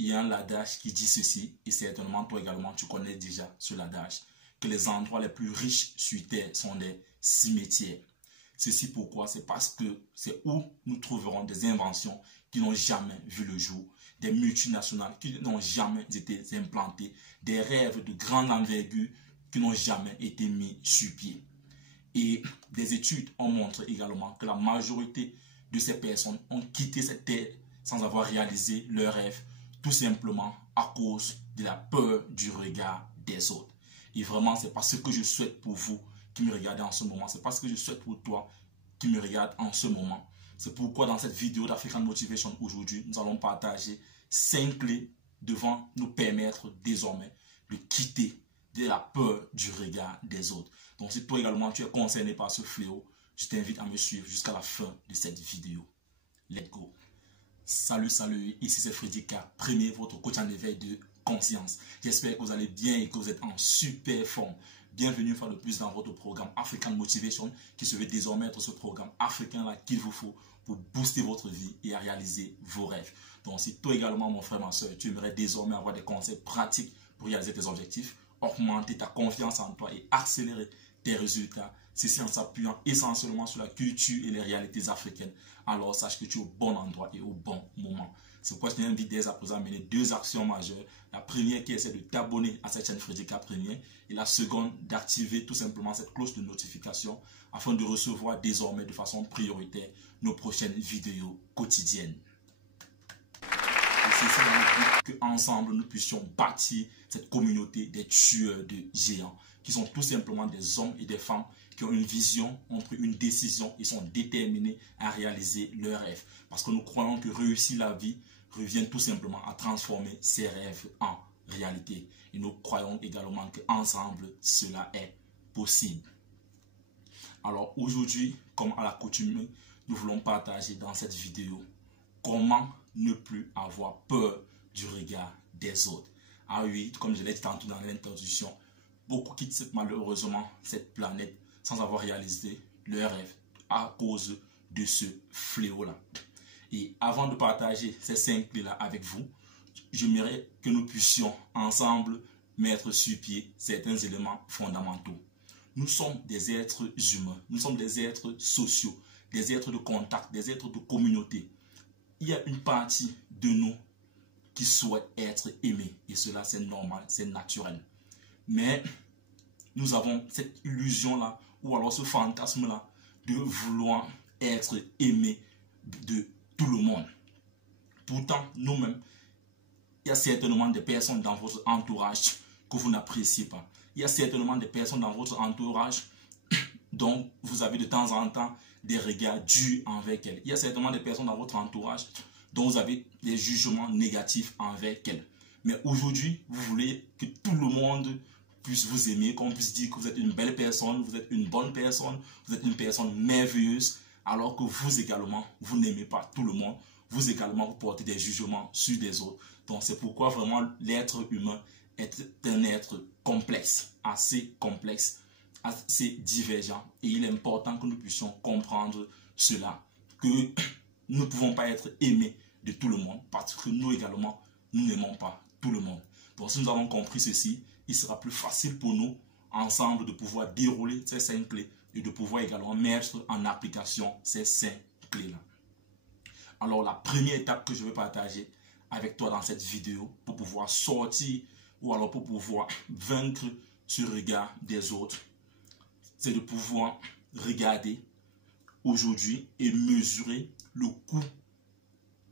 il y a un adage qui dit ceci, et certainement toi également tu connais déjà ce adage, que les endroits les plus riches sur terre sont des cimetières. Ceci pourquoi? C'est parce que c'est où nous trouverons des inventions qui n'ont jamais vu le jour, des multinationales qui n'ont jamais été implantées, des rêves de grande envergure qui n'ont jamais été mis sur pied. Et des études ont montré également que la majorité de ces personnes ont quitté cette terre sans avoir réalisé leurs rêves, tout simplement à cause de la peur du regard des autres. Et vraiment, c'est pas ce que je souhaite pour vous qui me regardez en ce moment. C'est pas ce que je souhaite pour toi qui me regarde en ce moment. C'est pourquoi dans cette vidéo d'African Motivation aujourd'hui, nous allons partager 5 clés devant nous permettre désormais de quitter de la peur du regard des autres. Donc si toi également tu es concerné par ce fléau, je t'invite à me suivre jusqu'à la fin de cette vidéo. Let's go. Salut, ici c'est Freddy K, premier votre coach en éveil de conscience. J'espère que vous allez bien et que vous êtes en super forme. Bienvenue une fois de plus dans votre programme African Motivation qui se veut désormais être ce programme africain là qu'il vous faut pour booster votre vie et à réaliser vos rêves. Donc si toi également mon frère, ma soeur, tu aimerais désormais avoir des conseils pratiques pour réaliser tes objectifs, augmenter ta confiance en toi et accélérer tes résultats, ceci en s'appuyant essentiellement sur la culture et les réalités africaines, alors sache que tu es au bon endroit et au bon moment. C'est pourquoi je t'invite dès à présent à mener 2 actions majeures. La première qui essaie de t'abonner à cette chaîne Freddy K Premier et la seconde d'activer tout simplement cette cloche de notification afin de recevoir désormais de façon prioritaire nos prochaines vidéos quotidiennes. Et c'est dans le but qu'ensemble nous puissions bâtir cette communauté des tueurs de géants qui sont tout simplement des hommes et des femmes qui ont une vision, ont pris une décision et sont déterminés à réaliser leurs rêves. Parce que nous croyons que réussir la vie revient tout simplement à transformer ses rêves en réalité. Et nous croyons également qu'ensemble, cela est possible. Alors aujourd'hui, comme à l'accoutumée, nous voulons partager dans cette vidéo comment ne plus avoir peur du regard des autres. Ah oui, comme je l'ai dit tantôt dans l'introduction, beaucoup quittent malheureusement cette planète sans avoir réalisé leurs rêves à cause de ce fléau-là. Et avant de partager ces 5 clés-là avec vous, j'aimerais que nous puissions ensemble mettre sur pied certains éléments fondamentaux. Nous sommes des êtres humains, nous sommes des êtres sociaux, des êtres de contact, des êtres de communauté. Il y a une partie de nous qui souhaite être aimé et cela c'est normal, c'est naturel. Mais nous avons cette illusion-là ou alors ce fantasme-là de vouloir être aimé de tout le monde. Pourtant, nous-mêmes, il y a certainement des personnes dans votre entourage que vous n'appréciez pas. Il y a certainement des personnes dans votre entourage dont vous avez de temps en temps des regards durs envers elles. Il y a certainement des personnes dans votre entourage dont vous avez des jugements négatifs envers elles. Mais aujourd'hui, vous voulez que tout le monde puisse vous aimer, qu'on puisse dire que vous êtes une belle personne, vous êtes une bonne personne, vous êtes une personne merveilleuse, alors que vous également, vous n'aimez pas tout le monde, vous également, vous portez des jugements sur des autres. Donc c'est pourquoi vraiment l'être humain est un être complexe, assez divergent. Et il est important que nous puissions comprendre cela, que nous ne pouvons pas être aimés de tout le monde, parce que nous également, nous n'aimons pas tout le monde. Donc si nous avons compris ceci, il sera plus facile pour nous, ensemble, de pouvoir dérouler ces 5 clés et de pouvoir également mettre en application ces 5 clés-là. Alors, la première étape que je vais partager avec toi dans cette vidéo pour pouvoir sortir ou alors pour pouvoir vaincre ce regard des autres, c'est de pouvoir regarder aujourd'hui et mesurer le coût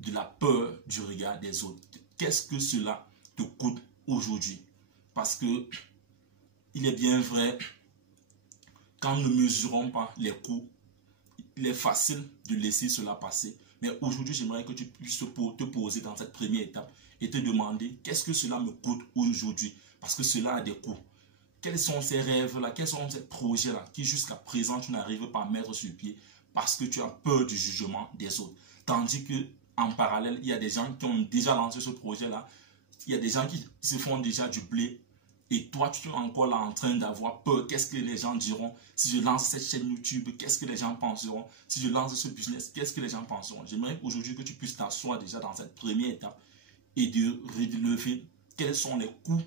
de la peur du regard des autres. Qu'est-ce que cela te coûte aujourd'hui? Parce que il est bien vrai, quand nous ne mesurons pas les coûts, il est facile de laisser cela passer. Mais aujourd'hui, j'aimerais que tu puisses te poser dans cette première étape et te demander qu'est-ce que cela me coûte aujourd'hui? Parce que cela a des coûts. Quels sont ces rêves-là, quels sont ces projets-là qui jusqu'à présent tu n'arrives pas à mettre sur pied parce que tu as peur du jugement des autres? Tandis que en parallèle, il y a des gens qui ont déjà lancé ce projet-là. Il y a des gens qui se font déjà du blé. Et toi, tu es encore là en train d'avoir peur. Qu'est-ce que les gens diront si je lance cette chaîne YouTube? Qu'est-ce que les gens penseront? Si je lance ce business, qu'est-ce que les gens penseront? J'aimerais aujourd'hui que tu puisses t'asseoir déjà dans cette première étape et de relever quels sont les coûts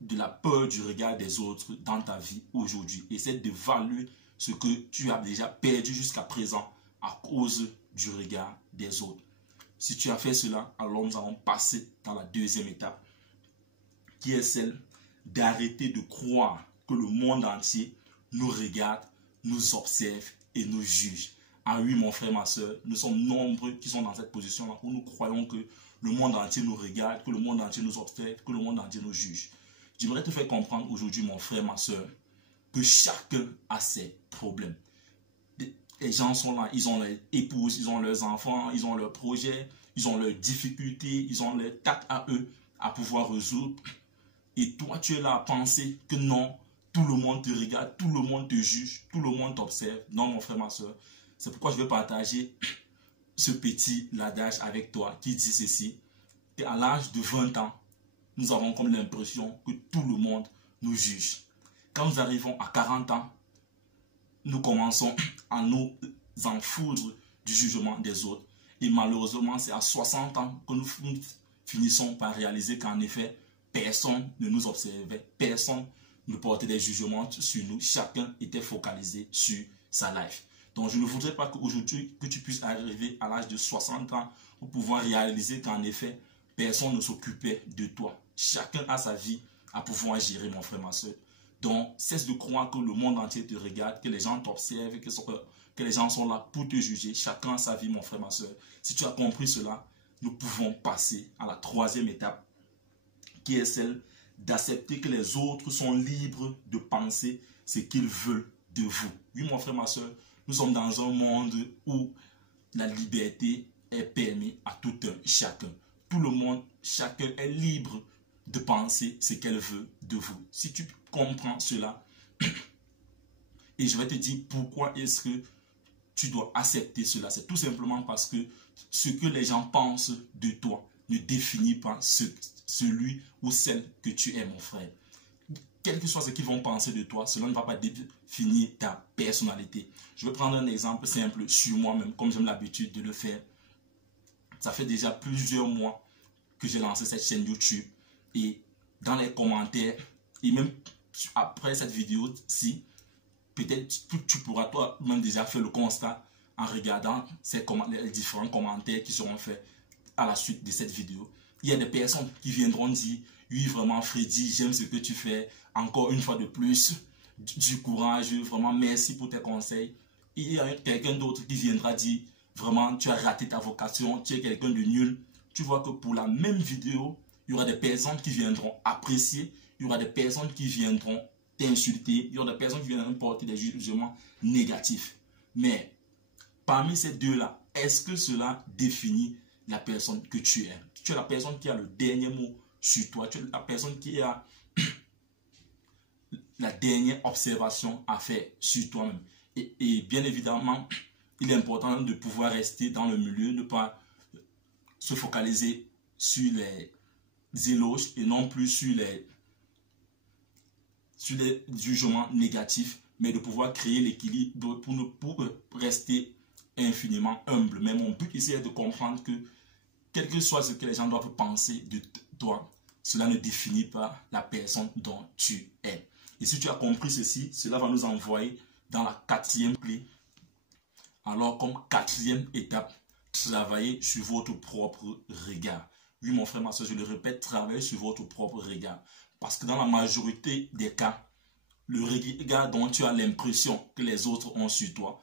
de la peur du regard des autres dans ta vie aujourd'hui. Essaie d'évaluer ce que tu as déjà perdu jusqu'à présent à cause du regard des autres. Si tu as fait cela, alors nous allons passer dans la deuxième étape, qui est celle d'arrêter de croire que le monde entier nous regarde, nous observe et nous juge. Ah oui, mon frère, ma soeur, nous sommes nombreux qui sont dans cette position-là où nous croyons que le monde entier nous regarde, que le monde entier nous observe, que le monde entier nous juge. J'aimerais te faire comprendre aujourd'hui, mon frère, ma soeur, que chacun a ses problèmes. Les gens sont là, ils ont leurs épouses, ils ont leurs enfants, ils ont leurs projets, ils ont leurs difficultés, ils ont leurs tâches à eux à pouvoir résoudre. Et toi, tu es là à penser que non, tout le monde te regarde, tout le monde te juge, tout le monde t'observe. Non, mon frère, ma soeur. C'est pourquoi je vais partager ce petit adage avec toi qui dit ceci. À l'âge de 20 ans, nous avons comme l'impression que tout le monde nous juge. Quand nous arrivons à 40 ans, nous commençons à nous en foudre du jugement des autres. Et malheureusement, c'est à 60 ans que nous finissons par réaliser qu'en effet, personne ne nous observait, personne ne portait des jugements sur nous. Chacun était focalisé sur sa life. Donc, je ne voudrais pas qu'aujourd'hui, que tu puisses arriver à l'âge de 60 ans pour pouvoir réaliser qu'en effet, personne ne s'occupait de toi. Chacun a sa vie à pouvoir gérer, mon frère, ma soeur. Donc, cesse de croire que le monde entier te regarde, que les gens t'observent, que les gens sont là pour te juger. Chacun a sa vie, mon frère, ma soeur. Si tu as compris cela, nous pouvons passer à la troisième étape, qui est celle d'accepter que les autres sont libres de penser ce qu'ils veulent de vous. Oui, mon frère, ma soeur, nous sommes dans un monde où la liberté est permise à tout un chacun. Tout le monde, chacun est libre de penser ce qu'elle veut de vous. Si tu comprends cela, et je vais te dire pourquoi est-ce que tu dois accepter cela. C'est tout simplement parce que ce que les gens pensent de toi ne définit pas celui ou celle que tu es, mon frère. Quel que soit ce qu'ils vont penser de toi, cela ne va pas définir ta personnalité. Je vais prendre un exemple simple sur moi-même, comme j'ai l'habitude de le faire. Ça fait déjà plusieurs mois que j'ai lancé cette chaîne YouTube. Et dans les commentaires, et même après cette vidéo-ci, peut-être que tu pourras toi-même déjà faire le constat en regardant les différents commentaires qui seront faits à la suite de cette vidéo. Il y a des personnes qui viendront dire « Oui, vraiment Freddy, j'aime ce que tu fais. Encore une fois de plus, du courage, vraiment merci pour tes conseils. » Et il y a quelqu'un d'autre qui viendra dire « Vraiment, tu as raté ta vocation, tu es quelqu'un de nul. » Tu vois que pour la même vidéo, il y aura des personnes qui viendront apprécier, il y aura des personnes qui viendront t'insulter, il y aura des personnes qui viendront porter des jugements négatifs. Mais parmi ces deux-là, est-ce que cela définit la personne que tu es? Tu es la personne qui a le dernier mot sur toi, tu es la personne qui a la dernière observation à faire sur toi-même. Et bien évidemment, il est important de pouvoir rester dans le milieu, ne pas se focaliser sur les éloges et non plus sur les jugements négatifs, mais de pouvoir créer l'équilibre pour rester infiniment humble. Mais mon but ici est de comprendre que quel que soit ce que les gens doivent penser de toi, cela ne définit pas la personne dont tu es. Et si tu as compris ceci, cela va nous envoyer dans la quatrième clé. Alors, comme quatrième étape, travaillez sur votre propre regard. Oui, mon frère, ma soeur, je le répète, travaillez sur votre propre regard. Parce que dans la majorité des cas, le regard dont tu as l'impression que les autres ont sur toi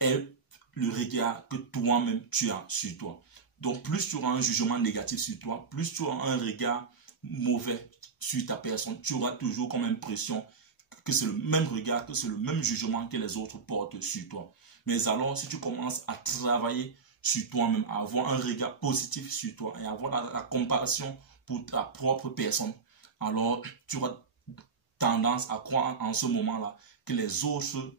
est le regard que toi-même tu as sur toi. Donc, plus tu auras un jugement négatif sur toi, plus tu auras un regard mauvais sur ta personne, tu auras toujours comme impression que c'est le même regard, que c'est le même jugement que les autres portent sur toi. Mais alors, si tu commences à travailler sur toi-même, à avoir un regard positif sur toi et à avoir la compassion pour ta propre personne, alors tu auras tendance à croire en ce moment-là que les autres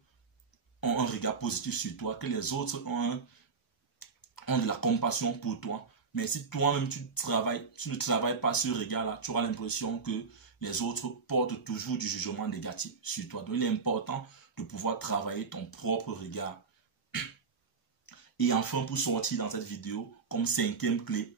ont un regard positif sur toi, que les autres ont de la compassion pour toi. Mais si toi-même tu ne travailles pas ce regard-là, tu auras l'impression que les autres portent toujours du jugement négatif sur toi. Donc il est important de pouvoir travailler ton propre regard. Et enfin, pour sortir dans cette vidéo, comme cinquième clé,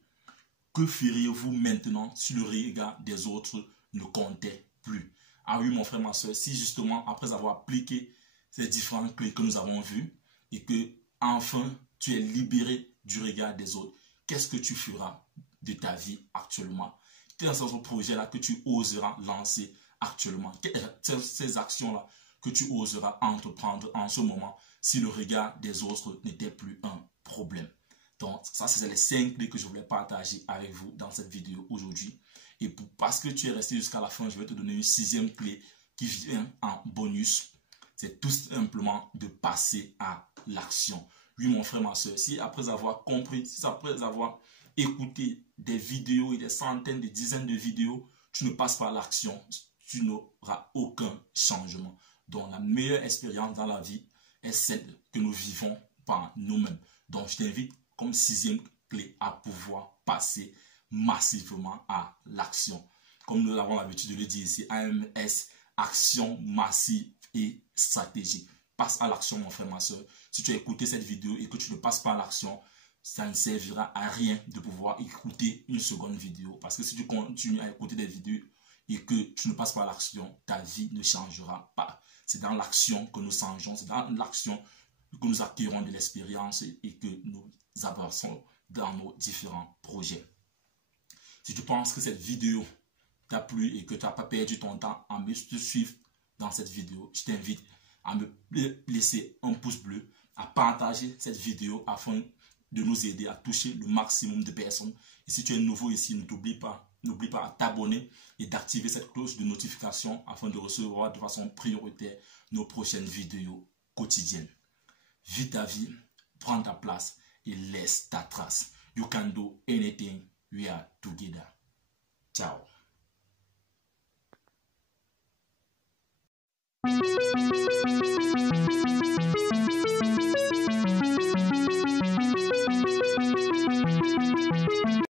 que feriez-vous maintenant si le regard des autres ne comptait plus? Ah oui, mon frère, ma soeur, si justement, après avoir appliqué ces différentes clés que nous avons vues et que enfin tu es libéré du regard des autres, qu'est-ce que tu feras de ta vie actuellement? Quels sont ces projets-là que tu oseras lancer actuellement? Ces actions-là que tu oseras entreprendre en ce moment si le regard des autres n'était plus un problème? Donc, ça, c'est les 5 clés que je voulais partager avec vous dans cette vidéo aujourd'hui. Et parce que tu es resté jusqu'à la fin, je vais te donner une 6e clé qui vient en bonus. C'est tout simplement de passer à l'action. Oui, mon frère, ma soeur, si après avoir compris, si après avoir écouté des vidéos et des centaines, des dizaines de vidéos, tu ne passes pas à l'action, tu n'auras aucun changement. Donc, la meilleure expérience dans la vie est celle que nous vivons par nous-mêmes. Donc, je t'invite comme 6e clé à pouvoir passer massivement à l'action. Comme nous avons l'habitude de le dire ici, AMS, action massive et stratégique. Passe à l'action, mon frère, ma soeur. Si tu as écouté cette vidéo et que tu ne passes pas à l'action, ça ne servira à rien de pouvoir écouter une seconde vidéo. Parce que si tu continues à écouter des vidéos et que tu ne passes pas à l'action, ta vie ne changera pas. C'est dans l'action que nous changeons, c'est dans l'action que nous acquérons de l'expérience et que nous avançons dans nos différents projets. Si tu penses que cette vidéo t'a plu et que tu n'as pas perdu ton temps à me suivre dans cette vidéo, je t'invite à me laisser un pouce bleu, à partager cette vidéo afin de nous aider à toucher le maximum de personnes. Et si tu es nouveau ici, n'oublie pas à t'abonner et d'activer cette cloche de notification afin de recevoir de façon prioritaire nos prochaines vidéos quotidiennes. Vis ta vie, prends ta place et laisse ta trace. You can do anything. We are together. Ciao.